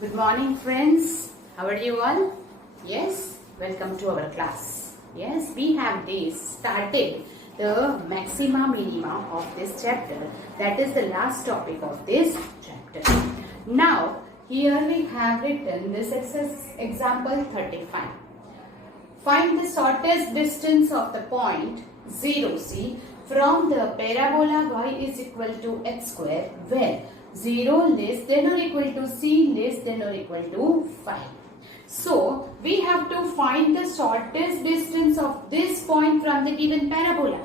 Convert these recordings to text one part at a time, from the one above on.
Good morning, friends. How are you all? Yes, welcome to our class. Yes, we have started the maxima minima of this chapter. That is the last topic of this chapter. Now, here we have written this example 35. Find the shortest distance of the point 0C from the parabola y is equal to x square where 0 less than or equal to c less than or equal to 5. So, we have to find the shortest distance of this point from the given parabola.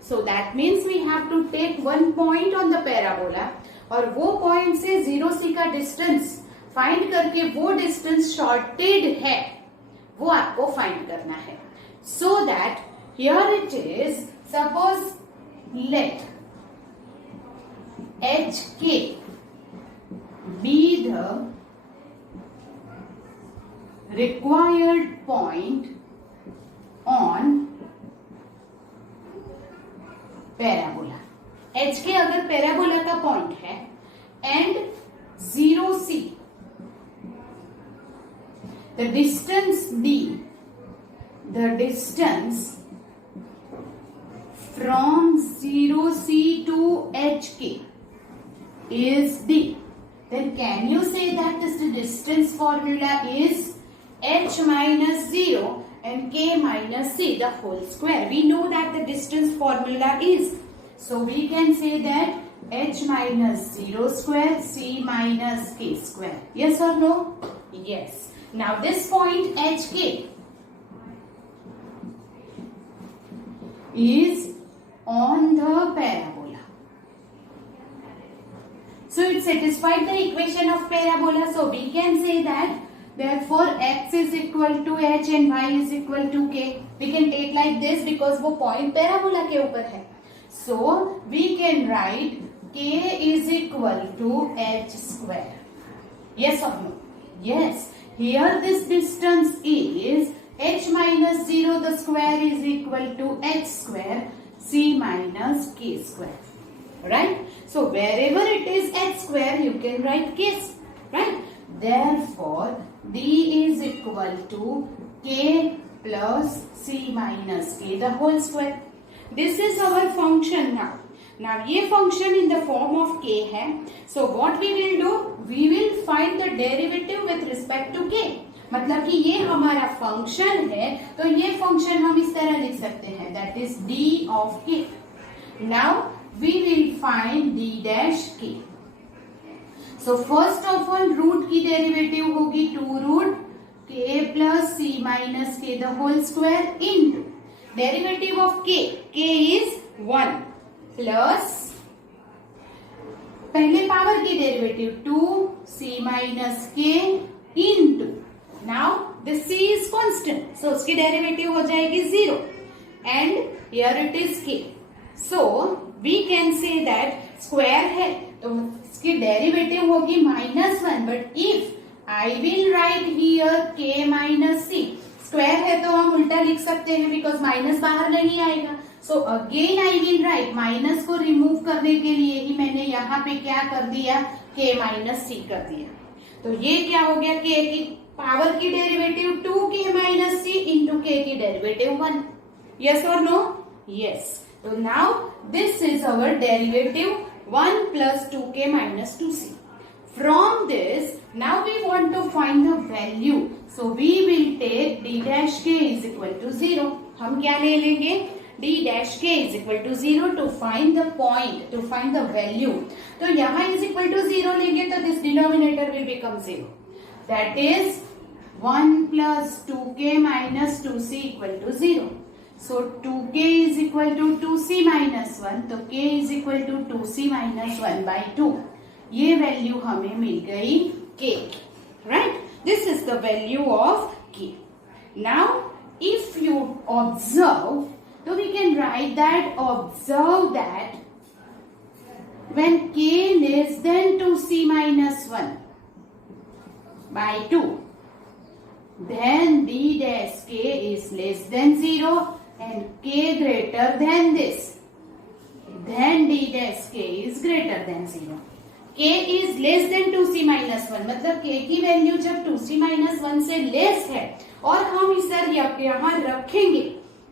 So, that means we have to take one point on the parabola और वो point से 0c का distance find करके वो distance shorted है वो आपको find करना है. So that here it is, suppose let HK be the required point on parabola. HK अगर parabola का point है and 0C, the distance D, the distance from 0C to HK is D. Then can you say that the distance formula is h minus 0 and k minus c the whole square. We know that the distance formula is. So we can say that h minus 0 square c minus k square. Yes or no? Yes. Now this point HK is on the parabola. So it satisfied the equation of parabola. So we can say that therefore x is equal to h and y is equal to k. We can take like this because वो point parabola के ऊपर है. So we can write k is equal to h square. Yes or no? Yes. Here this distance is h minus 0 the square is equal to h square c minus k square. Right? So wherever it is h square you can write k. Right? Therefore d is equal to k plus c minus k the whole square. This is our function now. Now ये function in the form of k है. So what we will do? We will find the derivative with respect to k. मतलब कि ये हमारा function है तो ये function हम इस तरह लिख सकते हैं. That is d of k. Now we will find d dash k. So first of all root की derivative होगी 2 root k plus c minus k the whole square into derivative of k. K is 1 plus पहले power की derivative 2 c minus k into now the c is constant so उसकी derivative हो जाएगी 0 and here it is k. So we can say that square है तो इसकी derivative होगी -1 but if I will write here k minus c square है तो हम उल्टा लिख सकते हैं बिकॉज माइनस बाहर नहीं आएगा. So again I will write minus को रिमूव करने के लिए ही मैंने यहाँ पे क्या कर दिया k माइनस सी कर दिया. तो ये क्या हो गया k की पावर की डेरिवेटिव 2k माइनस सी इंटू k की डेरिवेटिव 1. यस और नो? यस. तो now this is our derivative 1 plus 2k minus 2c. From this, now we want to find the value. So we will take d dash k is equal to 0. हम क्या ले लेंगे? d dash k is equal to 0 to find the point, to find the value. तो यहाँ is equal to 0 लेंगे तो this denominator will become 0. That is 1 plus 2k minus 2c equal to 0. So 2k is equal to 2c minus 1. तो k is equal to 2c minus 1 by 2. ये value हमें मिल गई k. Right? This is the value of k. Now, if you observe, so we can write that observe that when k less than 2c minus 1 by 2, then d dash k is less than 0 and k greater than this, then d dash k is greater than 0. k is less than 2c minus 1 मतलब मतलब k की value जब 2c minus 1 से less है और हम इसे यहाँ रखेंगे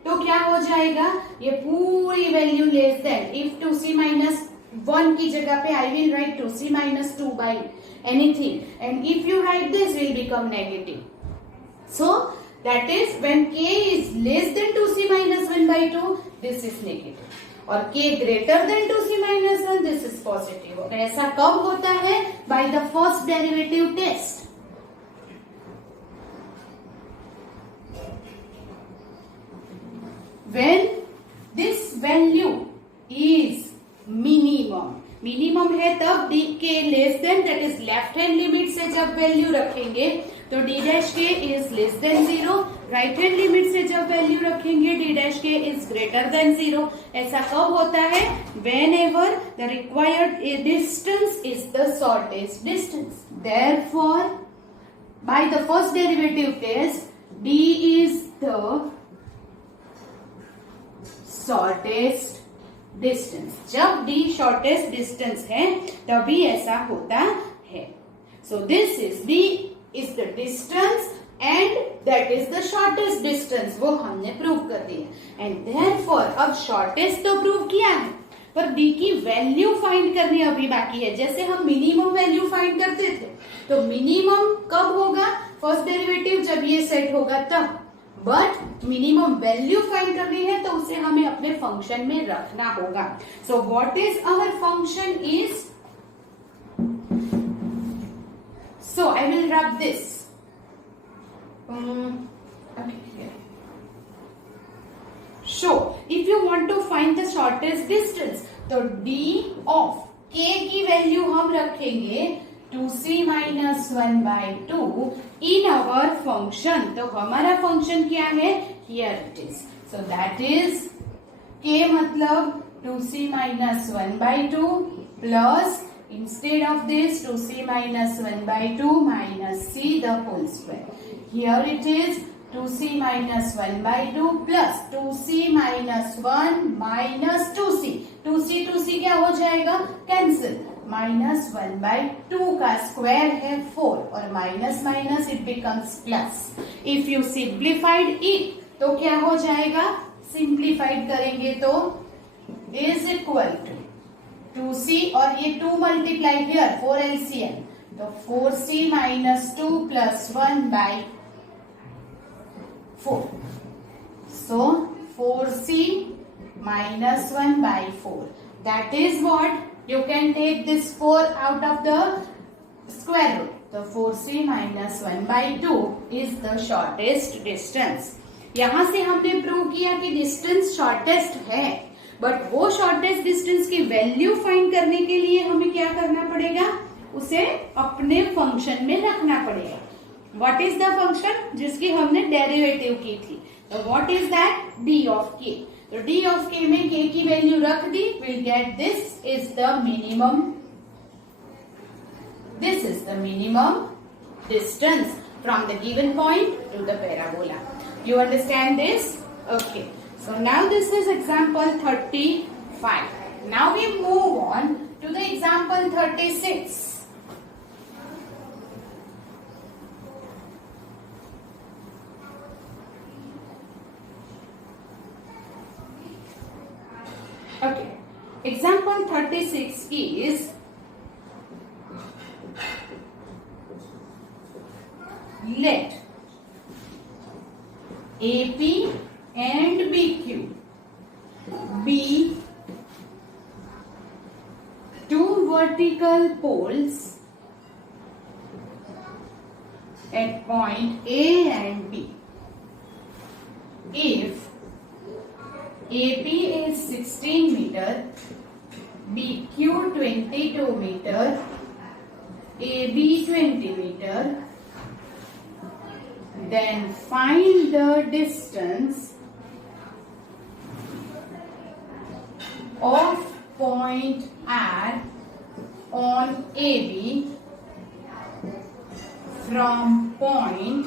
तो क्या हो जाएगा, ये पूरी value less than, if 2c minus 1 की जगह पे I will write 2c minus 2 by anything, and if you write this will become negative. So that is when k is less than 2c minus 1 by 2, this is negative, और k greater than 2c minus 1, this is positive. और ऐसा कब होता है, by the first derivative test. When this value is minimum, minimum है तब D K less than, that is left hand limit से जब वैल्यू रखेंगे तो D dash K is less than 0, right hand limit से जब वैल्यू रखेंगे D dash K is greater than 0. ऐसा कब होता है, whenever the required distance is the shortest distance. Therefore by the first derivative test D is the shortest distance. जब d shortest distance है तभी ऐसा होता है. So this is d is the distance and that is the shortest distance, वो हमने prove कर दिया. एंड देयरफॉर अब शॉर्टेस्ट तो प्रूव किया है पर d की वैल्यू फाइंड करनी अभी बाकी है. जैसे हम मिनिमम वैल्यू फाइंड करते थे तो मिनिमम कब होगा, फर्स्ट डेरिवेटिव जब ये सेट होगा तब, बट मिनिमम वैल्यू फाइंड करनी है तो उसे हमें अपने फंक्शन में रखना होगा. So what is our function is, so I will rub this. So if you want to find the shortest distance तो d ऑफ k की वैल्यू हम रखेंगे 2c minus 1 by 2 in our function. तो हमारा function क्या है, here it is. So that is k मतलब 2c minus 1 by 2 plus instead of this 2c minus 1 by 2 minus c the whole square. Here it is 2c minus 1 by 2 plus 2c minus 1 minus 2c. 2c क्या हो जाएगा, cancel. Minus 1 by 2 का square है 4 और minus minus it becomes plus. If you simplified it तो क्या हो जाएगा, सिंप्लीफाइड करेंगे तो इज इक्वल टू 2c और ये 2 मल्टीप्लाई हियर 4 LCM, तो 4c minus 2 plus 1 by 4. So 4c minus 1 by 4. That is what you can take this 4 out of the square root. So 4c minus 1 by 2 is the shortest distance. यहाँ से हमने prove किया कि distance shortest है, but वो shortest distance की value find करने के लिए हमें क्या करना पड़ेगा, उसे अपने फंक्शन में रखना पड़ेगा. व्हाट इज द फंक्शन जिसकी हमने डेरिवेटिव की थी, तो what is that, d of k. तो d ऑफ k में k की वैल्यू रख दी, will get this is the minimum, this is the minimum distance from the given point to the parabola. You understand this? Okay. So now this is example 35. Now we move on to the example 36. Okay. Example 36 is let AP and BQ be two vertical poles at point A and B. If AP is 16 meter, BQ 22 meter, AB 20 meter, then find the distance of point R on AB from point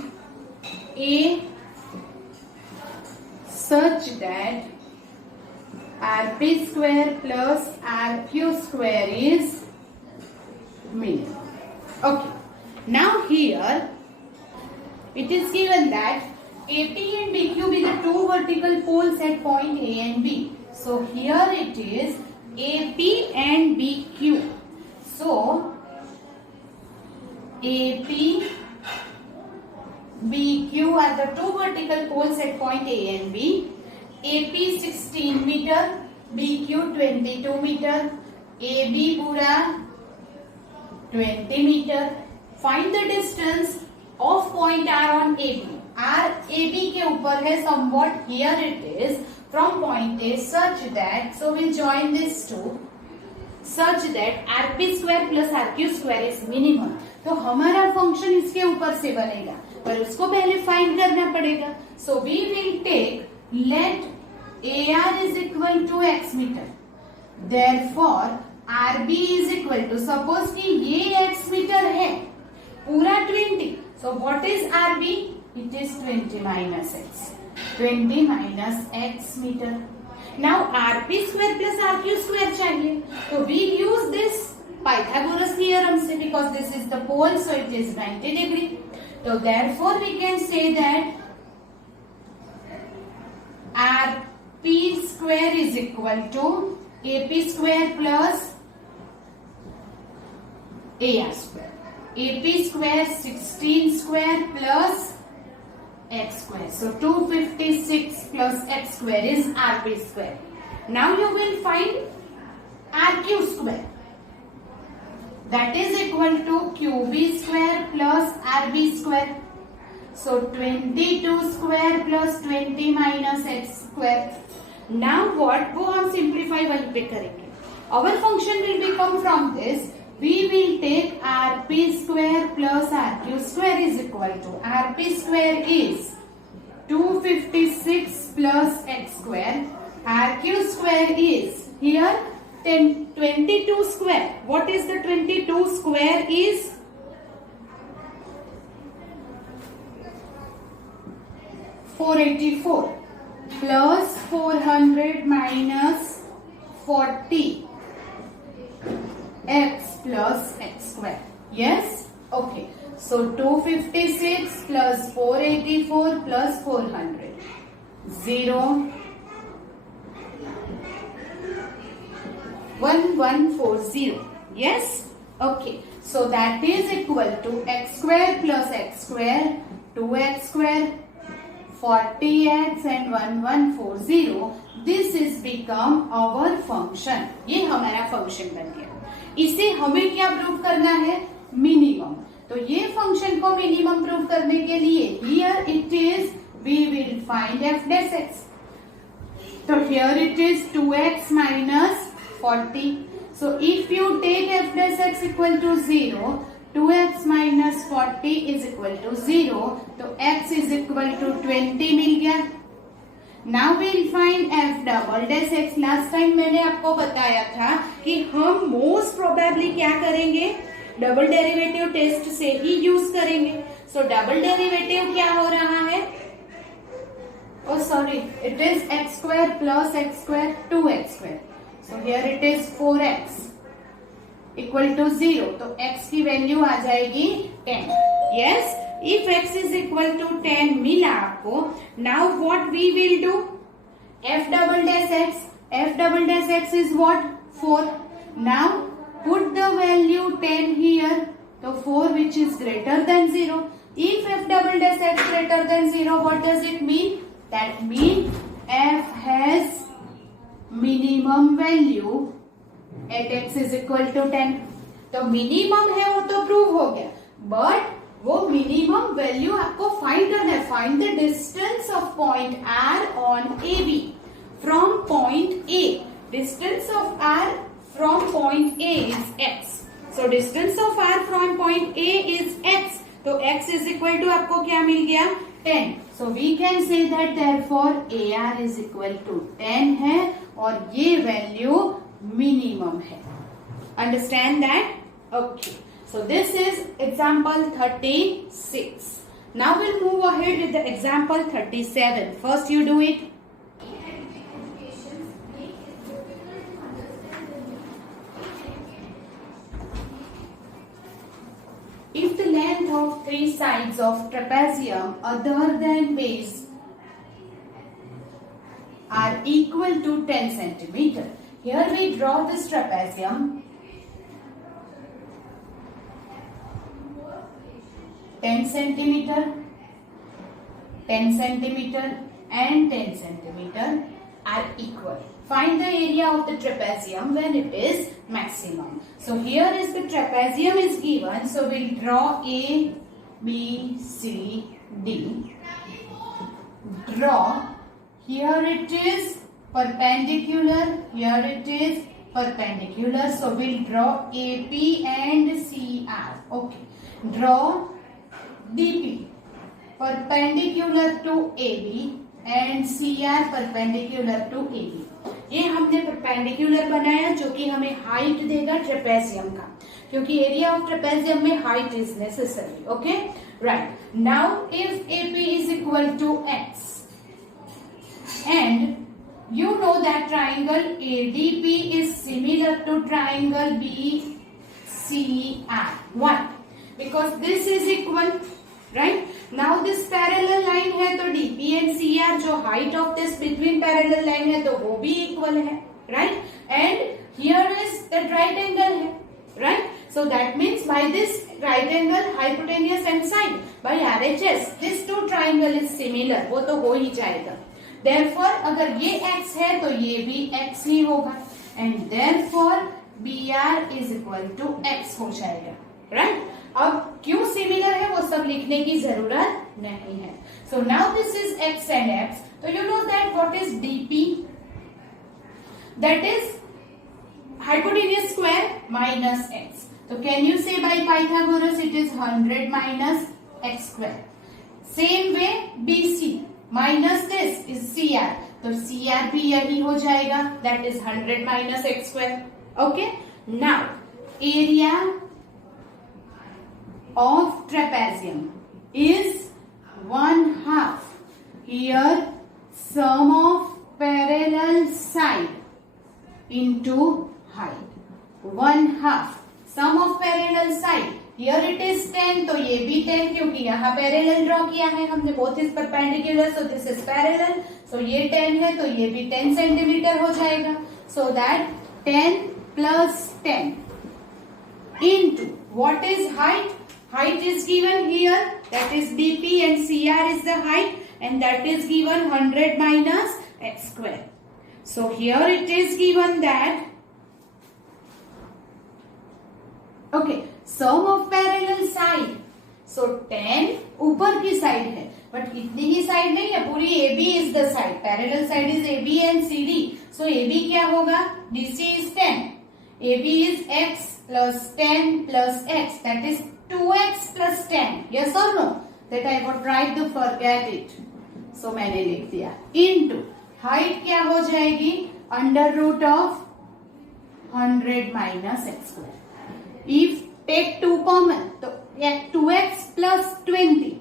A such that RP square plus RQ square is minimum. Okay. Now here it is given that AP and BQ be the two vertical poles at point A and B. So here it is AP and BQ. So AP, BQ are the two vertical poles at point A and B. AP 16 meter, BQ 22 meter, AB पूरा 20 meter. Find the distance of point R on AB. R AB के ऊपर है somewhat. Here it is from point A such that, so we'll join this two, such that RP square plus RQ square is minimum. तो हमारा function इसके ऊपर से बनेगा, पर उसको पहले फाइंड करना पड़ेगा. So we will take, let AR is equal to x meter. Therefore RB is equal to, suppose कि ये x मीटर है पूरा 20. So what is RB? It is 20 minus x. 20 minus x meter. Now RP square plus RQ square चाहिए, तो we use this Pythagoras theorem से, because this is the pole, so it is 90 degree. So therefore we can say that RP square is equal to AP square plus AR square. AP square 16 square plus x square. So 256 plus x square is RP square. Now you will find RQ square. That is equal to QB square plus RB square. So 22 square plus 20 minus x square. Now what? वो हम simplify वहीं पे करेंगे. Our function will become from this. We will take RP square plus RQ square is equal to, RP square is 256 plus x square. RQ square is here 22 square. What is the 22 square is? $484 plus 400 minus 40 x plus x square. Yes? Okay. So 256 plus 484 plus 400. 0. 1140. Yes? Okay. So that is equal to x square plus x square, 2x square, 40x and 1140. This is become our function. ये हमारा function बन गया. इसे हमें क्या prove करना है? Minimum. तो ये फंक्शन को मिनिमम प्रूव करने के लिए here it is, we will find f dash x. So here it is 2x minus 40. So if you take f dash x equal to 0, 2x minus 40 is equal to 0. तो x is equal to 20 मिल गया. Now we'll find f double dash x. Last time मैंने आपको बताया था कि हम most probably क्या करेंगे? डबल डेरिवेटिव टेस्ट से ही यूज करेंगे. सो डबल डेरिवेटिव क्या हो रहा है? Oh sorry, it is x square plus x square 2x square. So here it is 4x equal to 0. तो x की वैल्यू आ जाएगी 10. Yes, if x is equal to 10 मिला आपको. Now what we will do? F double dash x. F double dash x is what? 4. Now put the value 10 here. So 4 which is greater than 0. If f double dash x greater than 0, what does it mean? That means f has minimum value at x is equal to 10. तो minimum है वो तो prove हो गया, but वो minimum value आपको find करना है. Find the distance of point R on AB from point A. Distance of R from point A is x. So distance of R from point A is x. तो x is equal to आपको क्या मिल गया? 10. So we can say that therefore AR is equal to 10 है और ये value minimum है. Understand that? Okay. So this is example 36. Now we'll move ahead with the example 37. First you do it. If the length of three sides of trapezium other than base are equal to 10 centimeter. Here we draw this trapezium. 10 centimeter, 10 centimeter and 10 centimeter are equal. Find the area of the trapezium when it is maximum. So here is the trapezium is given. So we'll draw A, B, C, D. Draw. Here it is perpendicular. Here it is perpendicular. So we'll draw AP and CR. Okay. Draw DP perpendicular to AB and CR perpendicular to AB. ये हमने perpendicular बनाया जो कि हमें height देगा trapezium का, क्योंकि area of trapezium में height is necessary. Okay, right. Now if AP is equal to X and you know that triangle ADP is similar to triangle BCR. Why? Because this is equal. Right? Now this parallel line है तो DP and CR जो height of this between parallel line है तो वो भी equal है. Right? And here is that right angle है. Right? So that means by this right angle hypotenuse and side by RHS this two triangle is similar. वो तो हो ही जाएगा. Therefore अगर ये x है तो ये भी x ही होगा. And therefore BR is equal to x हो जाएगा. Right? अब क्यों सिमिलर है वो सब लिखने की जरूरत नहीं है. सो now this is x and x. तो you know that what is dp? That is hypotenuse square minus x. तो कैन यू से by Pythagoras it is 100 minus x square. Same way bc minus this is cr. तो cr भी यही हो जाएगा. That is 100 minus x square. Okay, now area of trapezium is 1/2. Here sum of parallel side into height. 1/2 sum of parallel side. Here it is 10 तो ये भी 10 क्योंकि यहाँ पैरेलल ड्रॉ किया है हमने. both is perpendicular so this is parallel. So ये 10 है तो ये भी 10 सेंटीमीटर हो जाएगा. So that 10 plus 10 into what is height? Height is given here, that is dp and cr is the height and that is given 100 minus x square. So here it is given that, okay, sum of parallel side. So 10 ऊपर की side है but इतनी ही side नहीं है, पूरी AB is the side. Parallel side is AB and CD. So AB क्या होगा? DC is 10. AB is x plus 10 plus x, that is 2x plus 10. Yes or no? That I would try to forget it. So मैंने लिख दिया. Into height क्या हो जाएगी? Under root of 100 minus x square. If take 2 common तो 2x plus 20.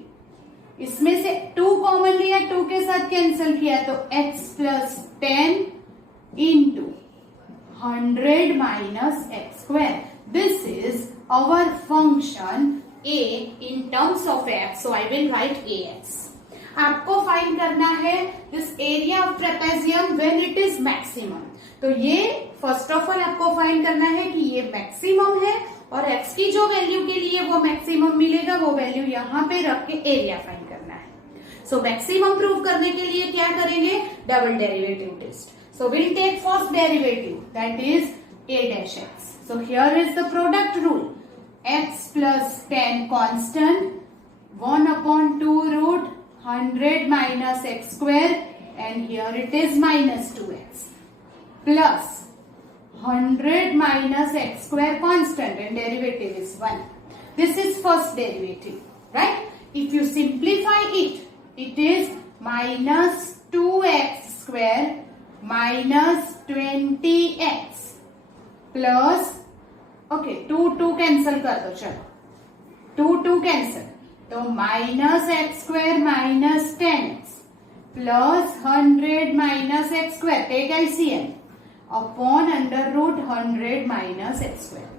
इसमें से 2 common लिया, 2 के साथ कैंसिल किया तो x plus 10 into 100 minus x square. This is our function a in terms of x. So I will write ax. आपको find करना है this area of trapezium when it is maximum. तो ये फर्स्ट ऑफ ऑल आपको find करना है कि ये मैक्सिमम है और x की जो वैल्यू के लिए वो मैक्सिमम मिलेगा वो वैल्यू यहाँ पे रख के एरिया फाइंड करना है. सो मैक्सिमम प्रूव करने के लिए क्या करेंगे? Double derivative test. So will take first derivative that is a dash x. So here is the product rule. X plus 10 constant 1 upon 2 root 100 minus x square and here it is minus 2x plus 100 minus x square constant and derivative is 1. This is first derivative, right? If you simplify it, it is minus 2x square minus 20x plus okay 2 cancel कर दो. चलो 2 cancel तो minus x square minus 10x plus 100 minus x square take LCM upon under root 100 minus x square.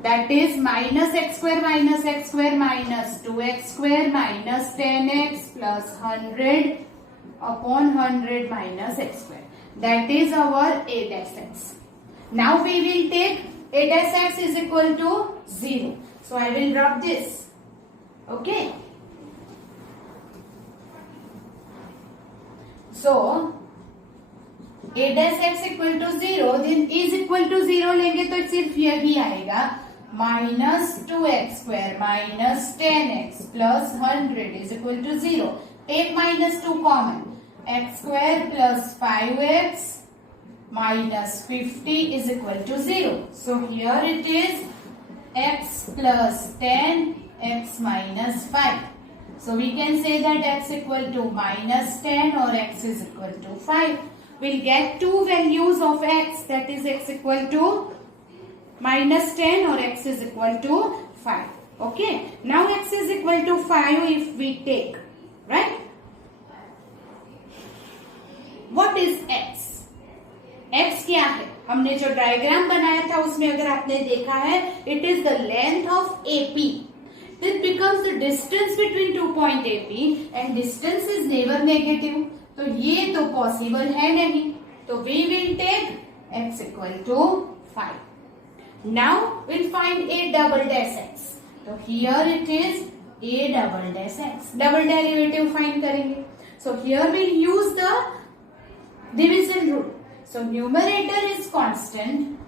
that is minus x square minus 2x square minus 10x plus 100 upon 100 minus x square. That is our a dash x. Now we will take a dash x is equal to 0. So I will drop this. Okay. So a dash x equal to 0, then is equal to 0 लेंगे तो सिर्फ यही आएगा minus 2x square minus 10x plus 100 is equal to 0. Take minus 2 common. X square plus 5x minus 50 is equal to 0. So here it is x plus 10 x minus 5. So we can say that x equal to minus 10 or x is equal to 5. We'll get two values of x, that is x equal to minus 10 or x is equal to 5. Okay. Now x is equal to 5 if we take, right? What is x? x क्या है? हमने जो diagram बनाया था उसमें अगर आपने देखा है, it is the length of AP. This becomes the distance between 2 point AP and distance is never negative. तो ये तो पॉसिबल है नहीं, तो we will take x equal to 5. Now we'll find a double dash x. तो here it is a double dash x. Double derivative find करेंगे. So here we'll use the division rule. So numerator is constant.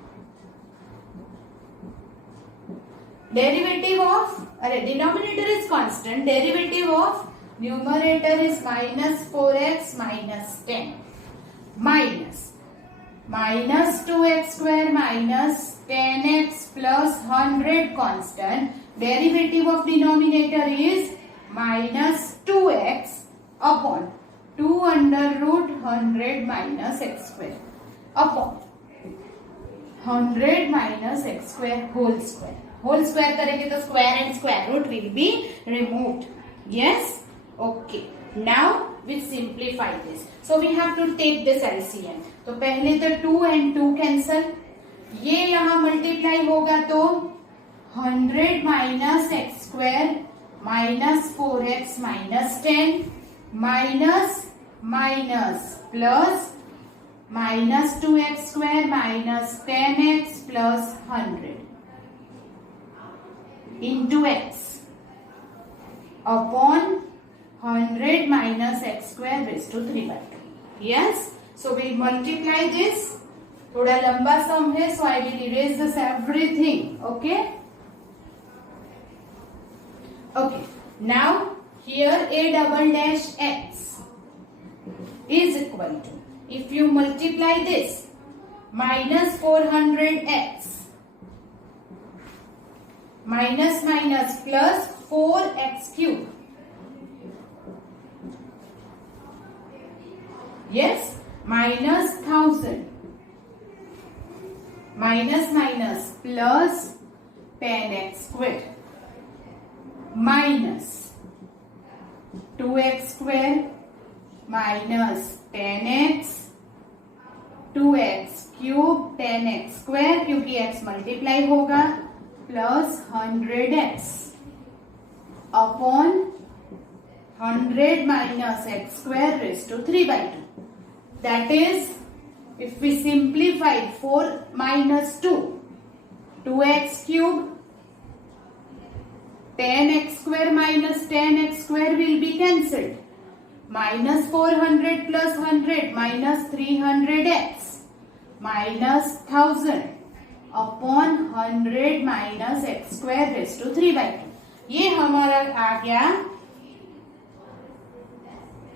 Denominator is constant. Derivative of numerator is minus 4x minus 10 minus 2x square minus 10x plus 100 constant. Derivative of denominator is minus 2x upon 2 under root 100 minus x square upon 100 minus x square whole square. Whole square करेंगे तो square and square root will be removed. Yes? Okay. Now we simplify this. So we have to take this LCM. तो पहले तो 2 and 2 cancel. ये यहाँ multiply होगा तो 100 minus x square minus 4x minus 10 minus plus minus 2x square minus 10x plus 100 into x upon 100 minus x square raised to 3 by 2. Yes? So we'll multiply this. थोड़ा लंबा सम है, so I will erase this everything. Okay? Okay. Now here a double dash x is equal to, if you multiply this, minus 400x minus plus 4x cube. Yes, minus 1000 minus plus 10x square minus 2x square minus 10x 2x cube 10x square क्योंकि x multiply होगा plus 100x upon 100 minus x square raised to 3 by 2. That is, if we simplify 4 minus 2, 2x cube, 10x square minus 10x square will be cancelled. Minus 400 plus 100 minus 300x minus 1000 upon 100 minus x square raised to 3 by 2. ये हमारा आ गया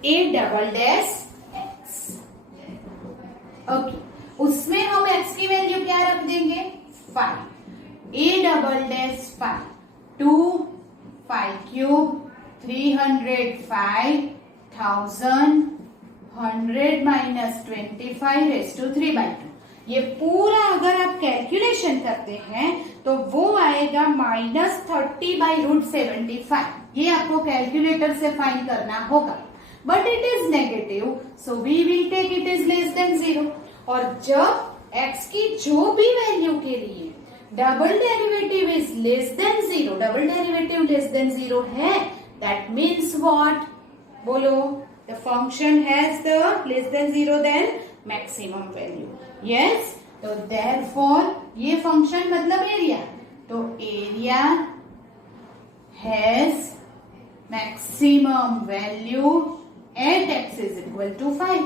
a double dash x. Okay, उसमें हम x की value क्या रख देंगे? 5. a double dash 5 2 5 cube 305 1000 100 minus 25 raised to 3 by 2. ये पूरा अगर आप कैलकुलेशन करते हैं तो वो आएगा माइनस 30 बाई रूट 75. ये आपको कैलकुलेटर से फाइंड करना होगा, but it is negative, so we will take it is less than 0. और जब x की जो भी वैल्यू के लिए double derivative is less than zero, double derivative less than zero है, दैट मीन्स व्हाट, बोलो, the function has the less than zero then maximum value, yes. तो देयरफॉर ये फंक्शन मतलब एरिया, तो area has maximum value at x is equal to 5,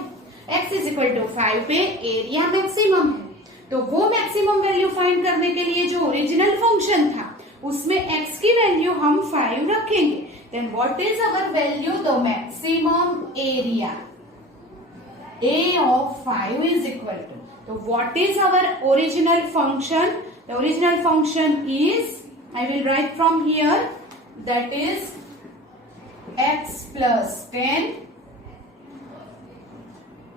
x is equal to 5 पे area maximum है, तो वो मैक्सिमम वैल्यू फाइंड करने के लिए जो ओरिजिनल फंक्शन था उसमें x की वैल्यू हम 5 रखेंगे, then what is our value, the maximum area a of 5 is equal to, so what is our original function, the original function is, I will write from here, that is x plus 10,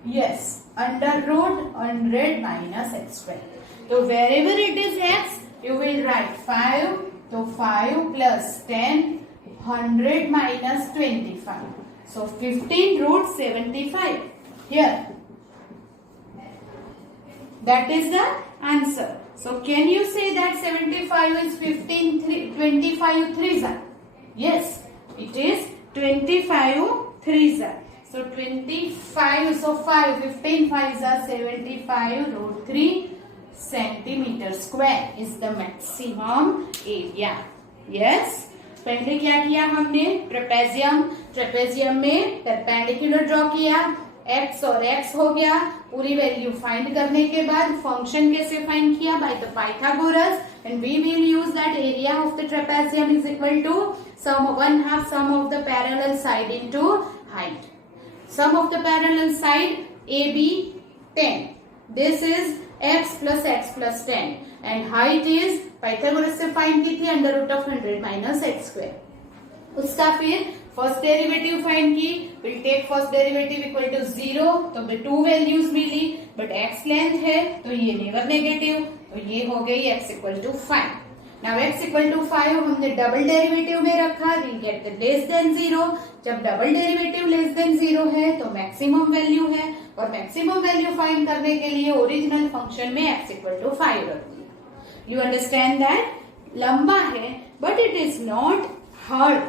yes, under root 100 minus x square, so wherever it is x you will write 5, so 5 plus 10, 100 minus 25, so 15 root 75 here, that is the answer. So can you say that 75 is 25 threes are, yes, it is 25 threes are, so 25, so 5, 15 5s are 75 root 3 centimeter square is the maximum area, yes। पहले क्या किया हमने, trapezium में perpendicular draw किया, x और x हो गया, पूरी वैल्यू फाइंड करने के बाद फंक्शन कैसे फाइंड किया, by the Pythagoras, and we will use that area of the trapezium is equal to sum 1/2 sum of the parallel side into height, sum of the parallel side AB 10, this is x plus 10 and height is Pythagoras से find की थी under root of 100 minus x square, उसका फिर first derivative find की, will take first derivative equal to 0, तो to values मिली, but x length है तो ये नेवर नेगेटिव, तो ये हो गई x equal to 5। Now x equal to 5 हमने डबल डेरिवेटिव में रखा, will get the less than 0, जब डबल डेरिवेटिव लेस देन 0 है तो मैक्सिमम वैल्यू है, और मैक्सिमम वैल्यू फाइंड करने के लिए ओरिजिनल फंक्शन में x इक्वल टू 5 रख दिया। यू अंडरस्टैंड दैट, लंबा है but it is not hard,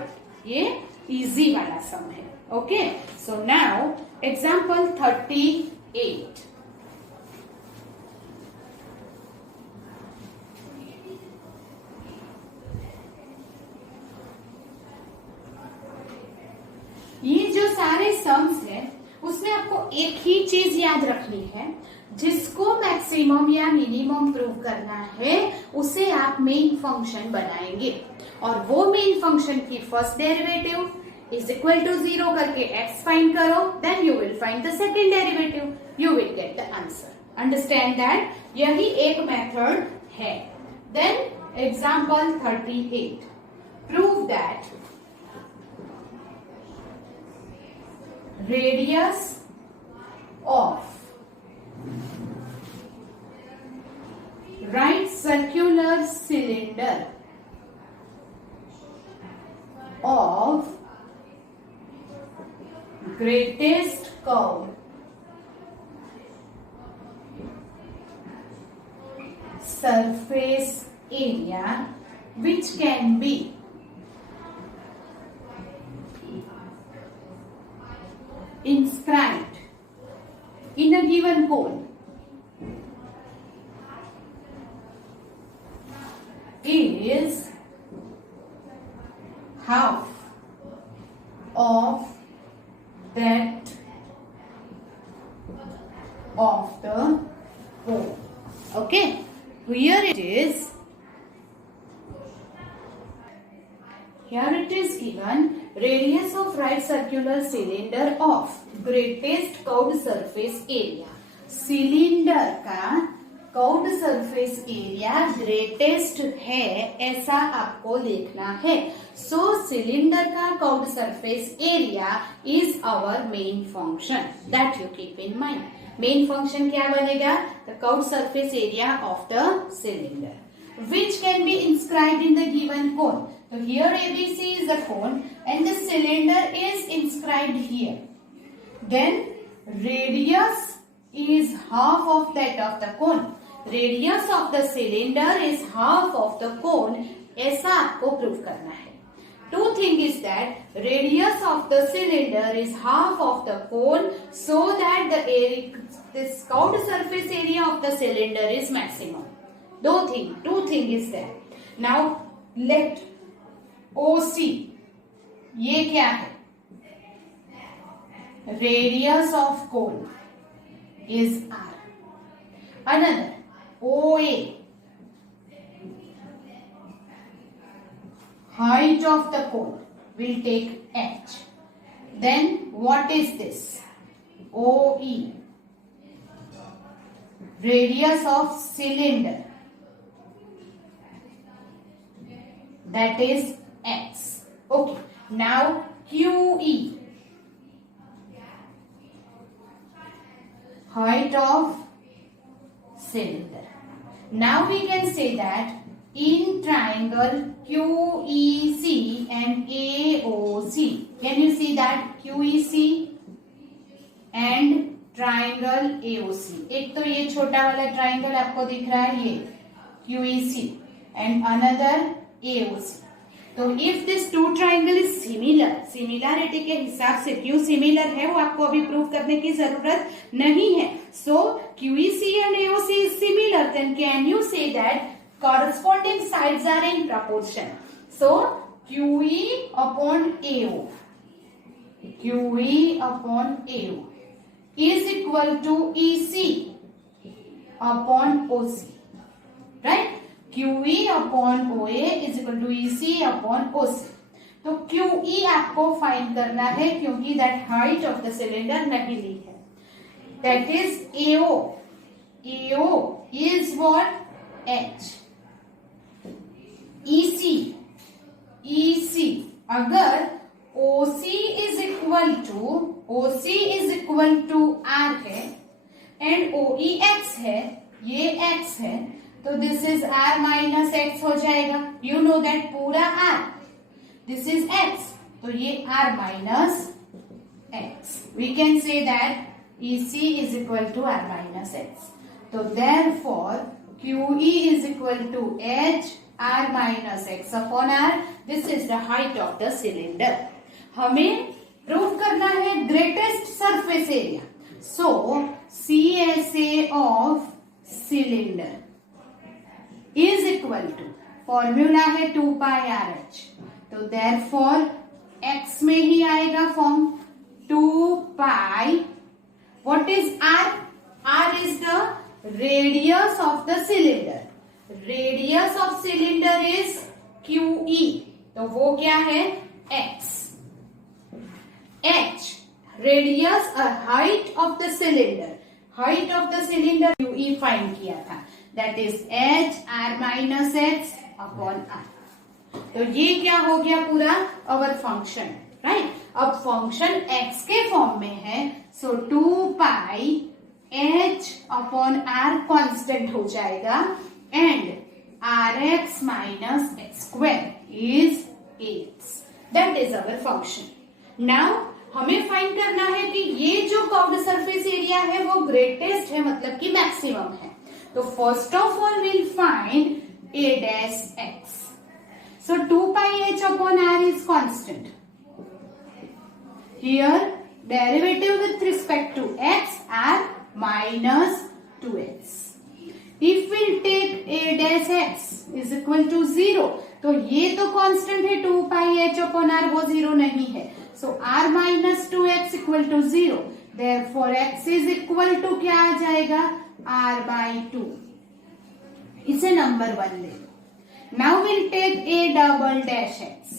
ये इजी वाला सम है, ओके। सो नाउ एग्जाम्पल 38, ये जो सारे सम्स हैं उसमें आपको एक ही चीज याद रखनी है, जिसको मैक्सिमम या मिनिमम प्रूव करना है उसे आप मेन फंक्शन बनाएंगे, और वो मेन फंक्शन की first derivative is equal to 0 करके x फाइंड करो, then you will find the second derivative, you will get the answer, understand that, यही एक मेथड है। Then example 38, prove that radius of right circular cylinder of greatest curve surface area which can be inscribed in a given cone is half of that of the cone. Okay, here it is. Here it is given radius of right circular cylinder of greatest curved surface area. Cylinder का curved surface area greatest है ऐसा आपको लिखना है। So cylinder का curved surface area is our main function, that you keep in mind. Main function क्या बनेगा? The curved surface area of the cylinder which can be inscribed in the given cone. So here ABC is the cone and the cylinder is inscribed here. Then radius is half of that of the cone. Radius of the cylinder is half of the cone, ऐसा आपको prove करना है. Two thing is that radius of the cylinder is half of the cone, so that this curved surface area of the cylinder is maximum. Two thing is there. Now let OC, ये क्या है? Radius of cone is R. Another OA, height of the cone, will take H. Then what is this? OE, radius of cylinder, that is X. Okay, now QE, height of cylinder. Now we can say that in triangle QEC and AOC, can you see that QEC and triangle AOC? एक तो ये छोटा वाला triangle आपको दिख रहा है, ये QEC and another AOC. तो if this two triangle is similar, similarity के हिसाब से क्यों सिमिलर है वो आपको अभी प्रूव करने की जरूरत नहीं है. So QEC and AOC is similar, then can you say that corresponding sides are in proportion? So QE upon AO, QE upon AO is equal to EC upon OC, right? QE upon OA is equal to EC upon OC. तो QE आपको find करना है क्योंकि that height of the cylinder नहीं ली है. That is AO. AO is what? H. EC, EC अगर OC is equal to R है and OE X है, ये X है, तो this is R minus X हो जाएगा. यू नो दैट पूरा R, दिस इज X, तो ये R minus X. We can say that EC is equal to R minus X. तो therefore QE is equal to H R minus X upon R. This is the height of the cylinder. हमें prove करना है greatest surface area. So CSA of cylinder is equal to, formula है 2 pi RH. तो therefore X में ही आएगा form 2 pi. What is R? R is the radius of the cylinder. Radius of cylinder is QE. तो वो क्या है? X. H, radius or height of the cylinder. Height of the cylinder QE find किया था. That is H R minus X upon R. तो ये क्या हो गया पूरा अवर फंक्शन, राइट? अब फंक्शन x के फॉर्म में है, सो 2 पाई h अपॉन r कांस्टेंट हो जाएगा and rx minus x square is x. That is our function. Now हमें फाइंड करना है कि ये जो कर्व्ड सरफेस एरिया है वो ग्रेटेस्ट है, मतलब कि मैक्सिमम है. तो first of all will find a dash x. So 2 pi h upon r is constant. Here derivative with respect to x r minus 2x. If we'll take a dash x is equal to 0, तो ये तो constant है 2 pi h upon r, वो 0 नहीं है. So r minus 2x equal to 0. Therefore x is equal to क्या आ जाएगा? r by 2. इसे नंबर 1 ले लो. Now we'll take a double dash x.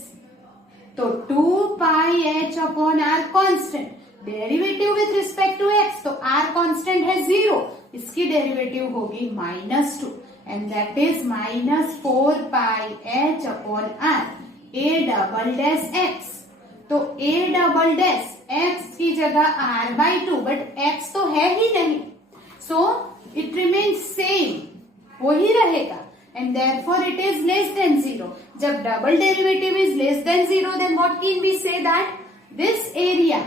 तो 2 pi h upon r constant, derivative with respect to x, तो r constant है 0, इसकी derivative होगी -2 and that is -4 pi h upon r. a double dash x, तो a double dash x की जगह r by 2, but x तो है ही नहीं, सो इट रिमेन्स सेम, वही रहेगा and therefore it is less than 0. जब double derivative is less than 0, then what can we say? That this area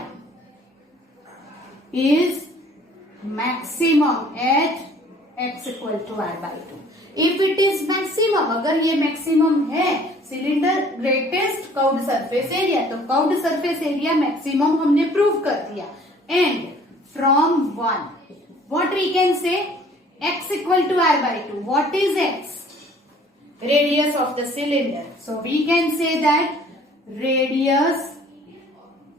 is maximum at x equal to r by two. If it is maximum, अगर ये maximum है, cylinder greatest curved surface area, तो curved surface area maximum हमने prove कर दिया. And from 1 what we can say, x equal to r by two. What is x? Radius of the cylinder. So we can say that radius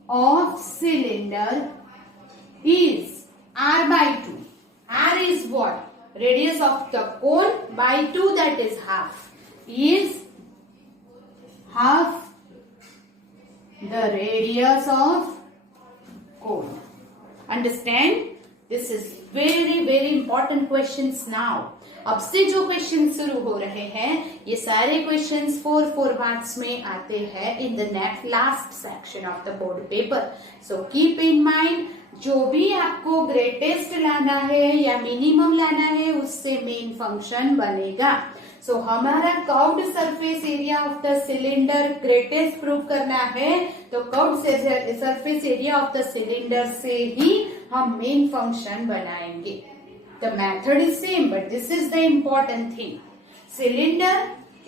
of cylinder is r by 2. R is what? Radius of the cone by 2, that is half. Is half the radius of cone. Understand? This is very important questions now. अब से जो question शुरू हो रहे हैं, ये सारे questions 4 parts में आते हैं in the next last section of the board paper. So keep in mind, जो भी आपको ग्रेटेस्ट लाना है या मिनिमम लाना है, उससे मेन फंक्शन बनेगा. सो हमारा curved surface area of the cylinder greatest prove करना है, तो curved surface area of the cylinder से ही हम मेन फंक्शन बनाएंगे. The method is same, but this is the important thing. Cylinder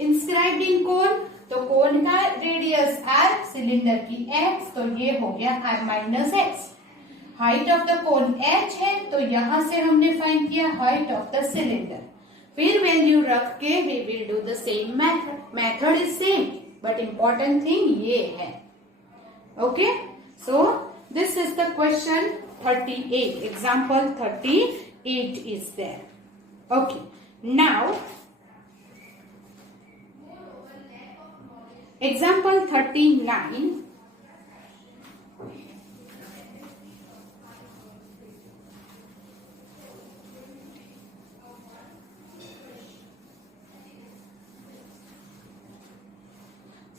inscribed in cone, तो cone का radius r, cylinder की x, तो ये हो गया r minus x. Height of the cone h है, तो यहां से हमने फाइंड किया हाइट ऑफ द सिलेंडर. फिर वैल्यू रख के we will do the same method. Method is same, but important thing ये है. Okay, so this is the question 38. Example 38 is there. Okay, now example 39.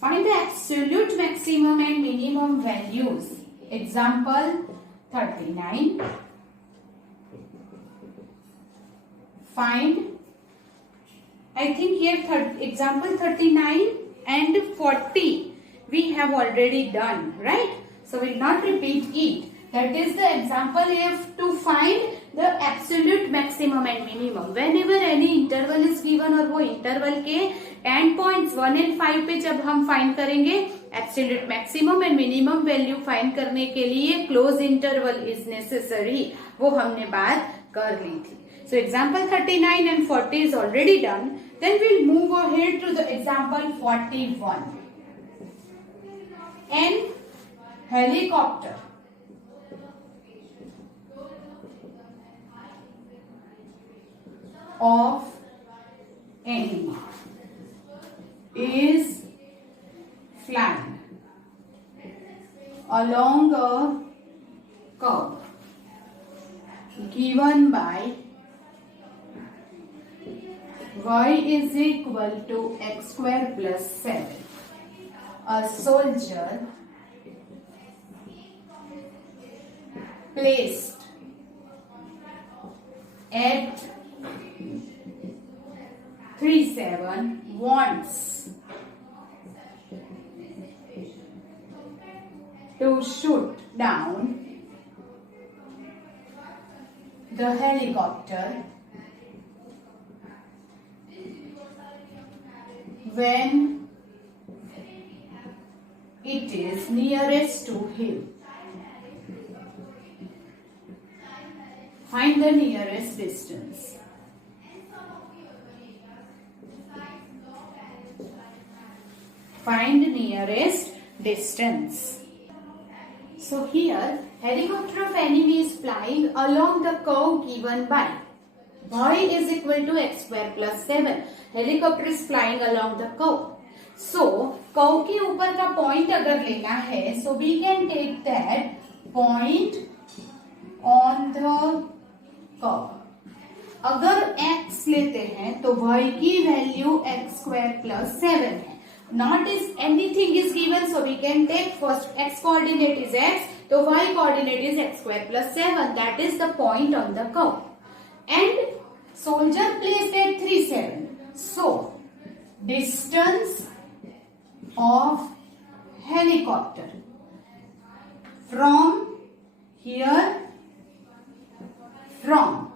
Find the absolute maximum and minimum values. Example 39. Find, I think here example 39 and 40 we have already done, right? So we will not repeat it. That is the example if to find the absolute maximum and minimum. Whenever any interval is given, और वो interval के end points 1 and 5 पे जब हम find करेंगे absolute maximum and minimum value find करने के लिए close interval is necessary. वो हमने बात कर ली थी. So example 39 and 40 is already done. Then we'll move ahead to the example 41. An helicopter of enemy is flying along a curve given by y is equal to x square plus 7. A soldier placed at 37 wants to shoot down the helicopter when it is nearest to him. Find the nearest distance. Find nearest distance. So here, helicopter of enemy is flying along the curve given by y is equal to x square plus 7. Helicopter is flying along the curve. So, curve के ऊपर का point अगर लेना है, so we can take that point on the curve. अगर x लेते हैं तो y की वैल्यू x square plus 7 है. Not is anything is given, so we can take first x coordinate is x, तो y coordinate is x square plus 7. That is the point on the curve. And soldier placed at 37. So, distance of helicopter from here, from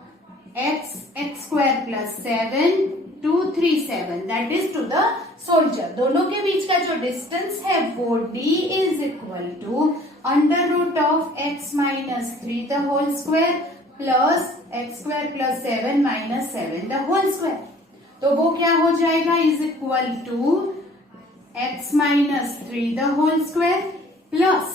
x square plus 7 2 3 7 that is to the soldier. दोनों के बीच का जो distance है वो d is equal to under root of x minus 3 the whole square plus x square plus 7 minus 7 the whole square. तो वो क्या हो जाएगा is equal to x minus 3 the whole square plus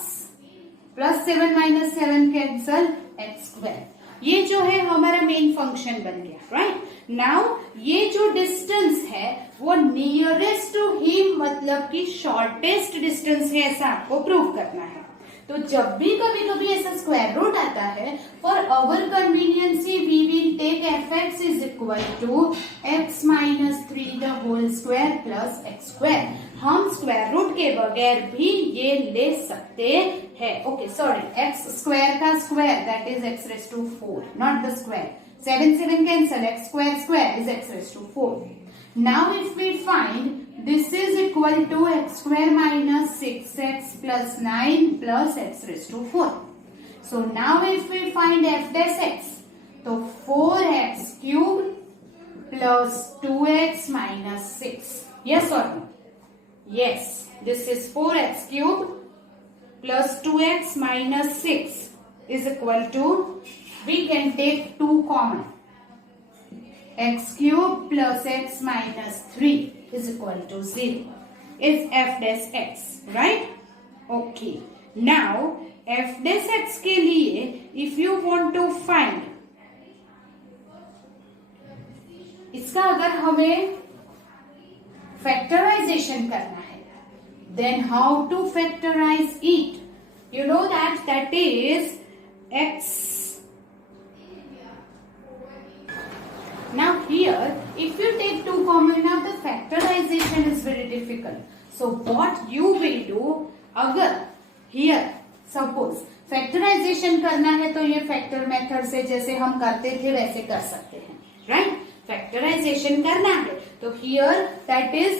7 minus 7 cancel x square. ये जो है हमारा main function बन गया, राइट. नाउ ये जो डिस्टेंस है वो नियरेस्ट टू हिम मतलब कि शॉर्टेस्ट डिस्टेंस है ऐसा आपको प्रूव करना है. तो जब भी कभी कभी ऐसा स्क्वायर रूट आता है for our convenience we will take f x is equal to x minus 3 the whole square plus x square. हम स्क्वायर रूट के बगैर भी ये ले सकते हैं. ओके सॉरी एक्स स्क्वायर का square that is x raise to 4 not the square. 7 cancel x square square is x raise to 4. Now if we find this is equal to x square minus 6x plus 9 plus x raised to 4. So now if we find f dash x, so 4x cubed plus 2x minus 6. Yes or no? Yes. This is 4x cubed plus 2x minus 6 is equal to, we can take 2 common. X cubed plus x minus 3 is equal to 0 is f dash x, right? Okay. Now f dash x के लिए if you want to find इसका अगर हमें factorisation करना है then how to factorize it? You know that is x. Now here, if you take 2 common, now the factorization is very difficult. So what you will do, अगर here suppose factorization करना है तो ये factor method से जैसे हम करते थे वैसे कर सकते हैं, right? Factorization करना है तो here that is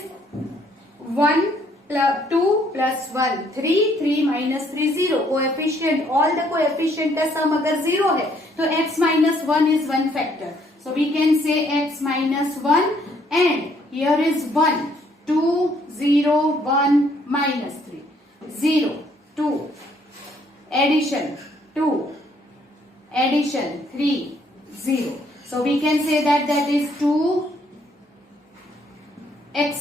1 plus 2 plus 1 3 minus 3 0. Coefficient all the coefficient का sum अगर 0 है तो x minus 1 is one factor. So we can say x minus 1 and here is 1, 2, 0, 1 minus 3, 0, 2, addition 2, addition 3, 0. So we can say that is 2x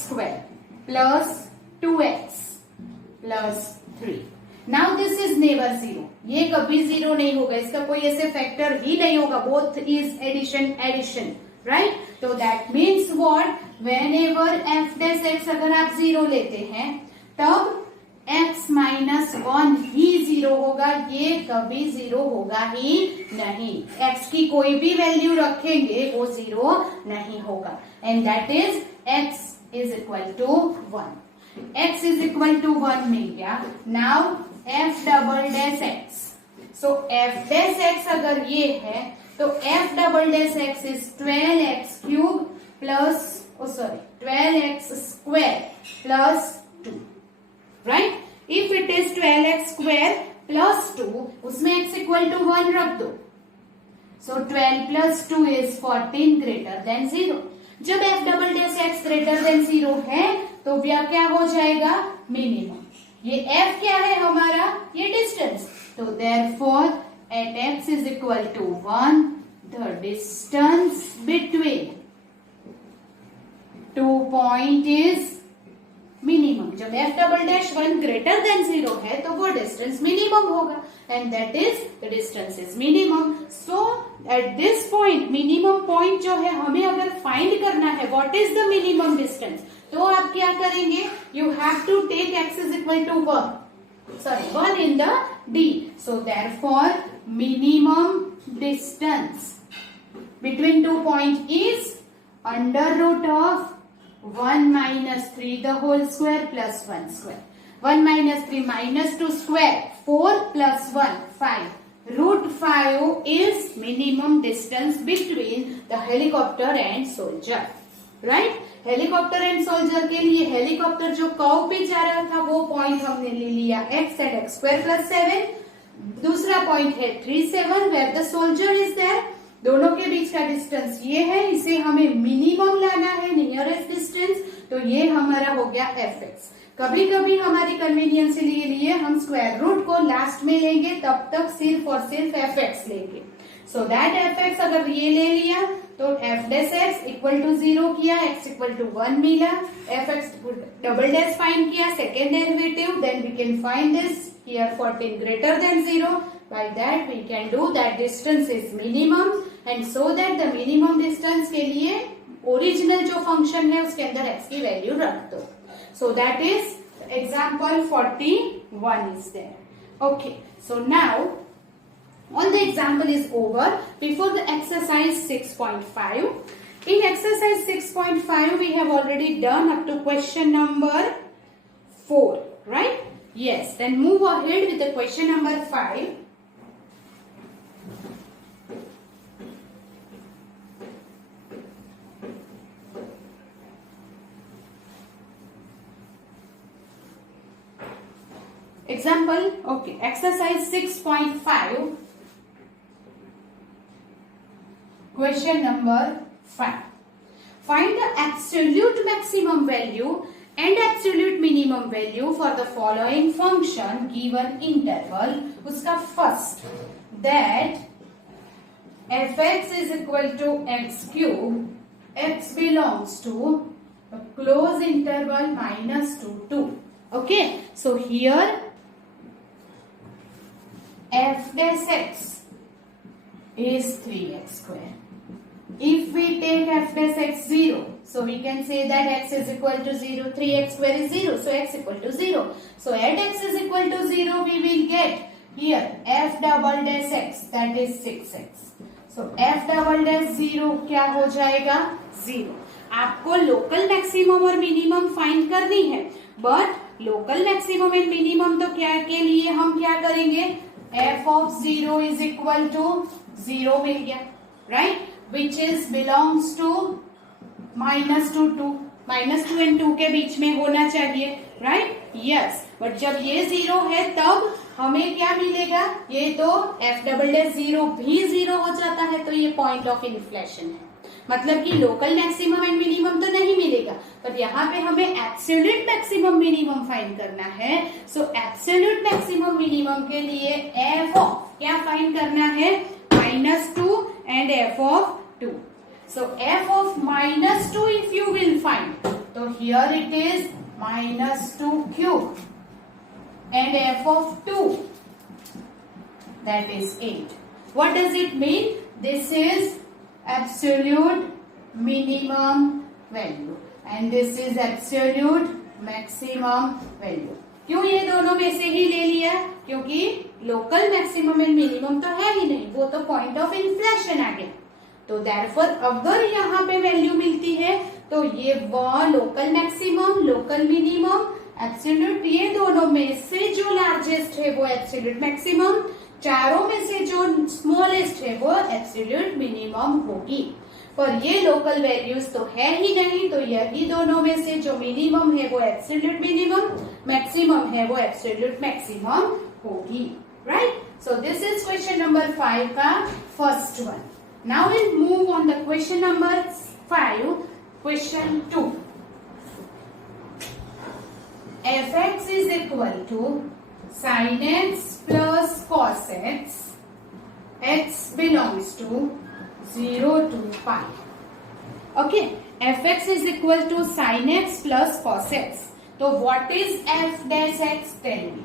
square plus 2x plus 3. Now this is never 0. ये कभी 0 नहीं होगा, इसका कोई ऐसे factor ही नहीं होगा. Both is addition, right? तो that means what, whenever f dash x अगर आप 0 लेते हैं तब x minus 1 ही 0 होगा. ये कभी 0 होगा ही नहीं. x की कोई भी वैल्यू रखेंगे वो 0 नहीं होगा. And that is x is equal to 1. x is equal to 1 मिल गया. Now f double dash x. सो f डैश x अगर ये है तो f double dash x is 12x cube plus 12x square plus 2, right? If it is 12x square plus 2 उसमें x equal to 1 रख दो. सो 12 plus 2 is 14 greater than 0. जब f double dash x greater than 0 है तो क्या हो जाएगा? Minimum. ये f क्या है हमारा? ये डिस्टेंस. तो therefore at x is equal to 1 the distance between 2 point is minimum. जब f double dash 1 greater than 0 है तो वो डिस्टेंस मिनिमम होगा and that is the distance is minimum. So at this point minimum point जो है हमें अगर find करना है what is the minimum distance, तो आप क्या करेंगे? You have to take x is equal to 1 in the d. So therefore minimum distance between 2 point is under root of 1 minus 3 the whole square plus 1 square. 1 minus 3 minus 2 square 4 plus 1 5. Root 5 is minimum distance between the helicopter and soldier, right? Helicopter and soldier के लिए helicopter जो curve पे जा रहा था वो point हमने ले लिया x at x square plus 7. दूसरा पॉइंट है 3 7 where the soldier is there. दोनों के बीच का डिस्टेंस ये है, इसे हमें मिनिमम लाना है, नियरेस्ट डिस्टेंस, तो ये हमारा हो गया fx। कभी कभी हमारी कन्वीनियंस के लिए हम स्क्वायर रूट को लास्ट में लेंगे, तब तक सिर्फ और सिर्फ fx लेंगे। सो दैट fx अगर ये ले लिया तो f dash x equal to 0 किया, x इक्वल टू 1 मिला, fx डबल डैश फाइंड किया, second derivative, then we can find this here 14 greater than 0. By that we can do that distance is minimum, and so that the minimum distance के लिए original जो function है उसके अंदर x की value रख दो। So that is example 41 is there. Okay, so now all the example is over. Before the exercise 6.5, in exercise 6.5 we have already done up to question number 4, right? Yes, then move ahead with the question number 5. Example, okay, exercise 6.5, question number 5. Find the absolute maximum value and absolute minimum value for the following function given interval. उसका first, that fx is equal to x cube, x belongs to a closed interval minus 2 2. Okay, so here f dash x is 3x square. If we take f dash x 0, so we can say that x is equal to 0, 3x square is 0, so x equal to 0. So at x is equal to 0, we will get here f double dash x, that is 6x. So f double dash 0 क्या हो जाएगा? 0. आपको local maximum और minimum find करनी है, but local maximum and minimum तो क्या के लिए हम क्या करेंगे? f of 0 is equal to 0 मिल गया, right? Which is belongs to minus 2 2, minus 2 and 2 के बीच में होना चाहिए, right? Yes, बट जब ये 0 है तब हमें क्या मिलेगा? ये तो f डबल डैश 0 भी 0 हो जाता है, तो ये पॉइंट ऑफ इन्फ्लेशन है, मतलब कि लोकल मैक्सिमम एंड मिनिमम तो नहीं मिलेगा, पर यहाँ पे हमें एब्सोल्यूट मैक्सिमम मिनिमम फाइंड करना है। सो एब्सोल्यूट मैक्सिमम मिनिमम के लिए f ऑफ क्या फाइंड करना है? -2 and f of 2. So f of -2 if you will find, so here it is -2 cube, and f of 2, that is 8. What does it mean? This is absolute minimum value and this is absolute maximum value. क्यों ये दोनों में से ही ले लिया? क्योंकि local maximum and minimum तो है ही नहीं, वो तो पॉइंट ऑफ इन्फ्लेशन आ गया। तो देयरफॉर अगर यहाँ पे वैल्यू मिलती है तो ये वो local maximum, local minimum, absolute, ये दोनों में से जो लार्जेस्ट है वो एब्सोल्यूट मैक्सिमम, चारों में से जो स्मॉलेस्ट है वो एब्सोल्यूट मिनिमम होगी। पर ये लोकल वैल्यूज तो है ही नहीं, तो यही दोनों में से जो मिनिमम है वो एब्सोल्यूट मिनिमम, मैक्सिमम है वो एब्सोल्यूट मैक्सिमम होगी, right? So this is question number 5 का first one. Now will move on the question number 5, question 2। fx is equal to sin x plus cos x, x belongs to 0 to pi. Okay, fx is equal to sin x plus cos x. So what is f dash x? Tell me.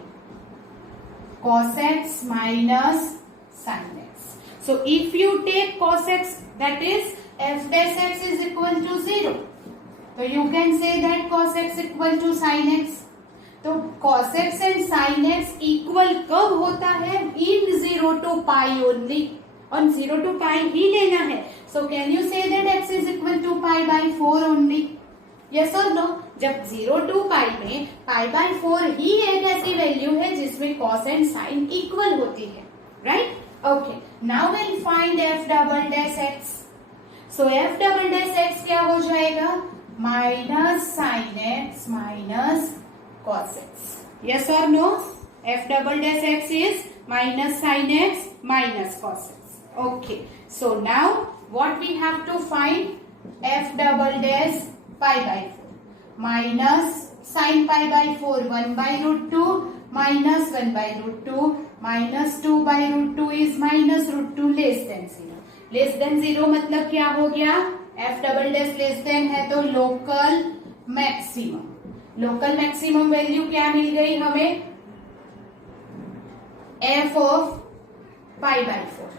Cos x minus sin x. So if you take cos x, that is f dash x is equal to 0. So you can say that cos x equal to sin x. तो cos x and sin x equal कब होता है? इन 0 to pi only, और 0 to pi ही लेना है। So can you say that x is equal to pi by 4 only? Yes or no? जब 0 to pi में pi by 4 ही एक ऐसी वैल्यू है जिसमें cos and sin इक्वल होती है, right? Okay, now we'll find f double dash x. So f double dash x क्या हो जाएगा? minus sin x minus cos x. Yes or no? F double dash x is minus sin x minus cos x. Okay. So now what we have to find? F double dash pi by 4 minus sin pi by 4 1 by root 2 minus 1 by root 2 minus 2 by root 2 is minus root 2 less than 0. Less than 0 मतलब क्या हो गया? F double dash less than है तो local maximum. Local maximum value क्या मिल गई हमें? F of pi by 4.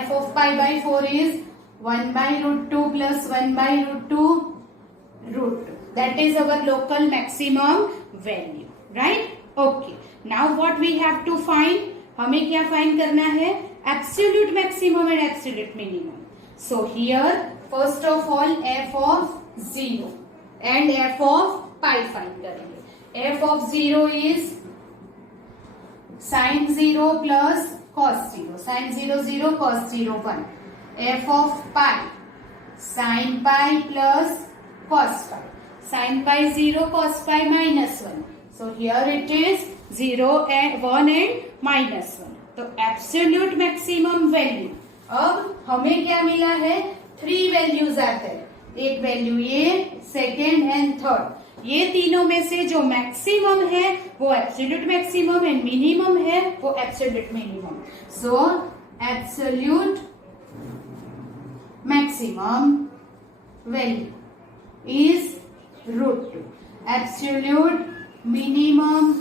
F of pi by 4 is 1 by root 2 plus 1 by root 2 root 2. That is our local maximum value, right? Okay. Now what we have to find? हमें क्या find करना है? Absolute maximum and absolute minimum. So here first of all f of 0 and f of pi find करेंगे. F of 0 is sin 0 plus cos 0. Sin 0 0 cos 0 1. F of pi sin pi plus cos pi. Sin pi 0 cos pi minus 1. So here it is 0 and 1 and minus 1. तो absolute maximum value, अब हमें क्या मिला है? 3 values आते हैं, एक value ये, सेकेंड एंड थर्ड। ये तीनों में से जो मैक्सिमम है वो एब्सोल्यूट मैक्सिमम एंड मिनिमम है वो absolute minimum. So absolute maximum value is root 2, absolute minimum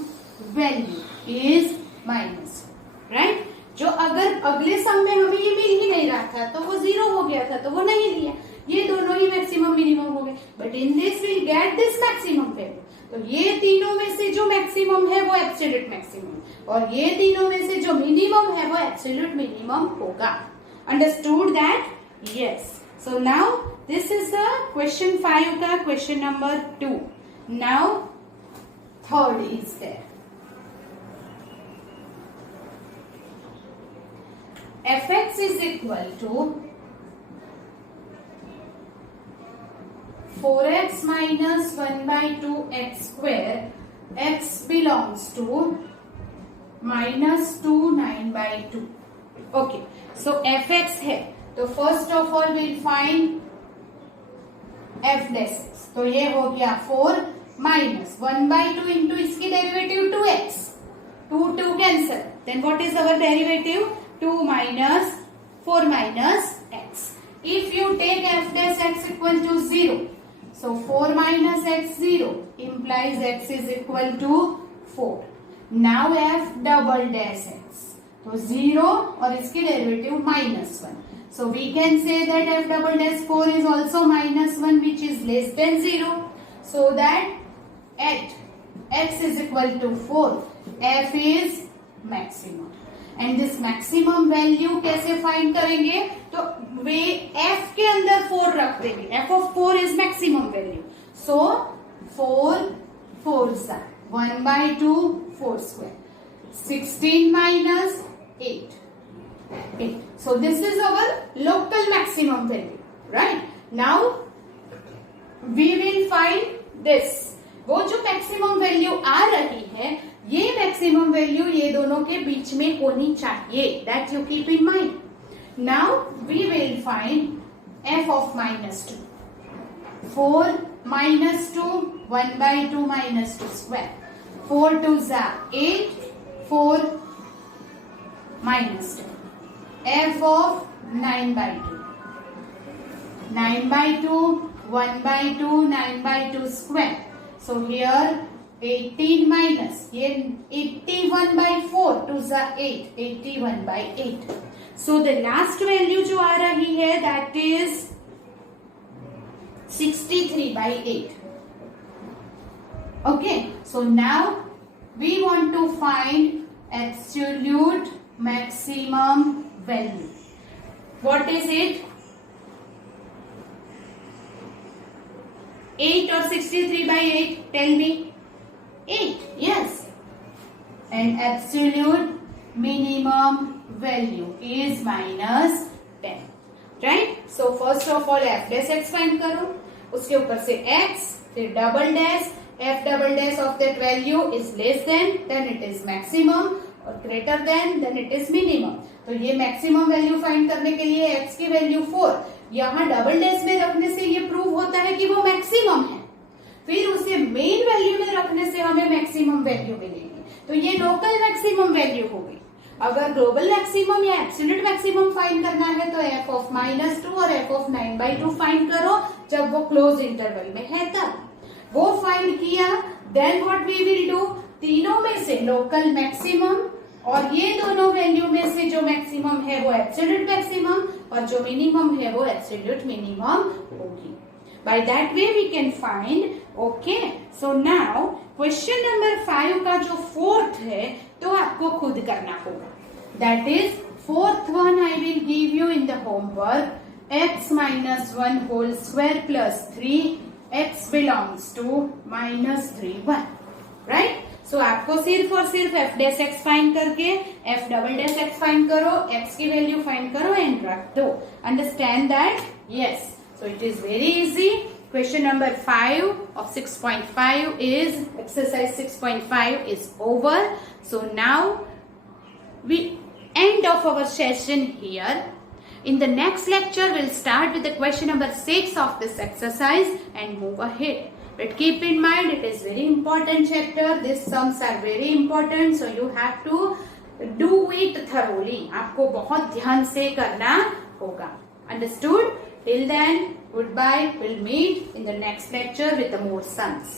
value is minus, right? जो अगर अगले सम में हमें ये मिल ही नहीं रहा था तो वो 0 हो गया था तो वो नहीं लिया, ये दोनों ही मैक्सिमम मिनिमम हो गए। But in this will get this maximum value, तो ये तीनों में से जो मैक्सिमम है वो एब्सोल्यूट मैक्सिमम और ये तीनों में से जो मिनिमम है वो एब्सोल्यूट मिनिमम होगा। Understood that? Yes. So now this is the question 5 का question number 2। Now third is there. fx is equal to 4x minus 1 by 2x square, x belongs to minus 2 9 by 2. Okay, so fx है तो first of all will find f dash। तो ये हो गया 4 माइनस 1 by 2 into इसकी derivative 2x, 2 cancel, then what is our derivative? 2 minus 4 minus x. If you take f dash x equal to 0, so 4 minus x 0 implies x is equal to 4. Now f double dash x, तो 0 और इसकी derivative minus 1. So we can say that f double dash 4 is also minus 1 which is less than 0. So that at x is equal to 4, f is maximum. And this maximum value कैसे find करेंगे? तो वे f के अंदर 4 रख देंगे, f of 4 is maximum value. So 4 4s 1 by 2 4 square, 16 minus 8। So this is our local maximum value, right? Now we will find this। वो जो maximum value आ रही है ये मैक्सिमम वैल्यू ये दोनों के बीच में होनी चाहिए, that you keep in mind. Now we will find f of -2, 4 minus 2 1 by 2 minus 2 square, 4 2s are 8, 4 minus 2, f of 9 by 2, 9 by 2 1 by 2 9 by 2 square। So here 18 minus ये 81 by 4 2s are 8, 81 by 8। So the last value जो आ रही है that is 63 by 8। Okay, so now we want to find absolute maximum value. What is it? 8 or 63 by 8? Tell me. 8, yes. And absolute minimum value is minus 10, right? So first of all f dash x find करो, उसके ऊपर से x, फिर double dash, f double dash of that value is less than, then it is maximum, और greater than it is minimum. तो ये maximum value find करने के लिए x की वैल्यू 4 यहाँ डबल डैश में रखने से ये प्रूव होता है कि वो मैक्सिमम है। फिर उसे मेन वैल्यू में रखने से हमें मैक्सिमम वैल्यू मिलेगी। तो ये लोकल मैक्सिमम वैल्यू होगी। अगर ग्लोबल मैक्सिमम या एब्सोल्यूट मैक्सिमम फाइंड करना है तो f ऑफ -2 और f ऑफ 9/2 फाइंड करो जब वो क्लोज इंटरवल में है तब। वो फाइंड किया, then what we will do, तीनों में से लोकल मैक्सिमम और ये दोनों वैल्यू में से जो मैक्सिमम है वो एब्सोल्यूट मैक्सिमम और जो मिनिमम है वो एब्सोल्यूट मिनिमम होगी। By that way we can find, okay? So now question number 5 का जो fourth है तो आपको खुद करना होगा। That is fourth one I will give you in the homework. X minus 1 whole square plus 3 x belongs to -3 1, right? So आपको सिर्फ और सिर्फ f डैश x फाइंड करके f double dash x find करो, x की value find करो and रख दो। Understand that? Yes. So it is very easy. Question number 5 of 6.5 is exercise 6.5 is over. So now we end of our session here. In the next lecture, we'll start with the question number 6 of this exercise and move ahead. But keep in mind, it is very important chapter. These sums are very important, so you have to do it thoroughly. आपको बहुत ध्यान से करना होगा. Understood? Till then, goodbye. We'll meet in the next lecture with the more sums.